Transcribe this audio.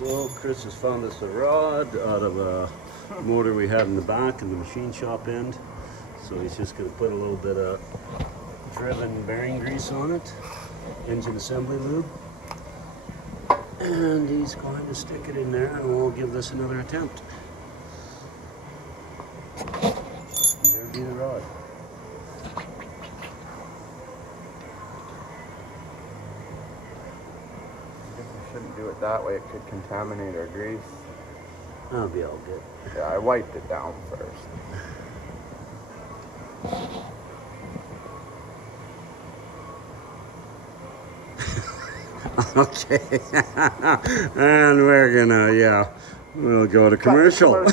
So Chris has found us a rod out of a motor we had in the back in the machine shop end. So he's just going to put a little bit of driven bearing grease on it, engine assembly lube, and he's going to stick it in there and we'll give this another attempt. And there'll be the rod. Shouldn't do it that way, it could contaminate our grease. That'll be all good. Yeah, I wiped it down first. Okay. And we're gonna, we'll go to commercial.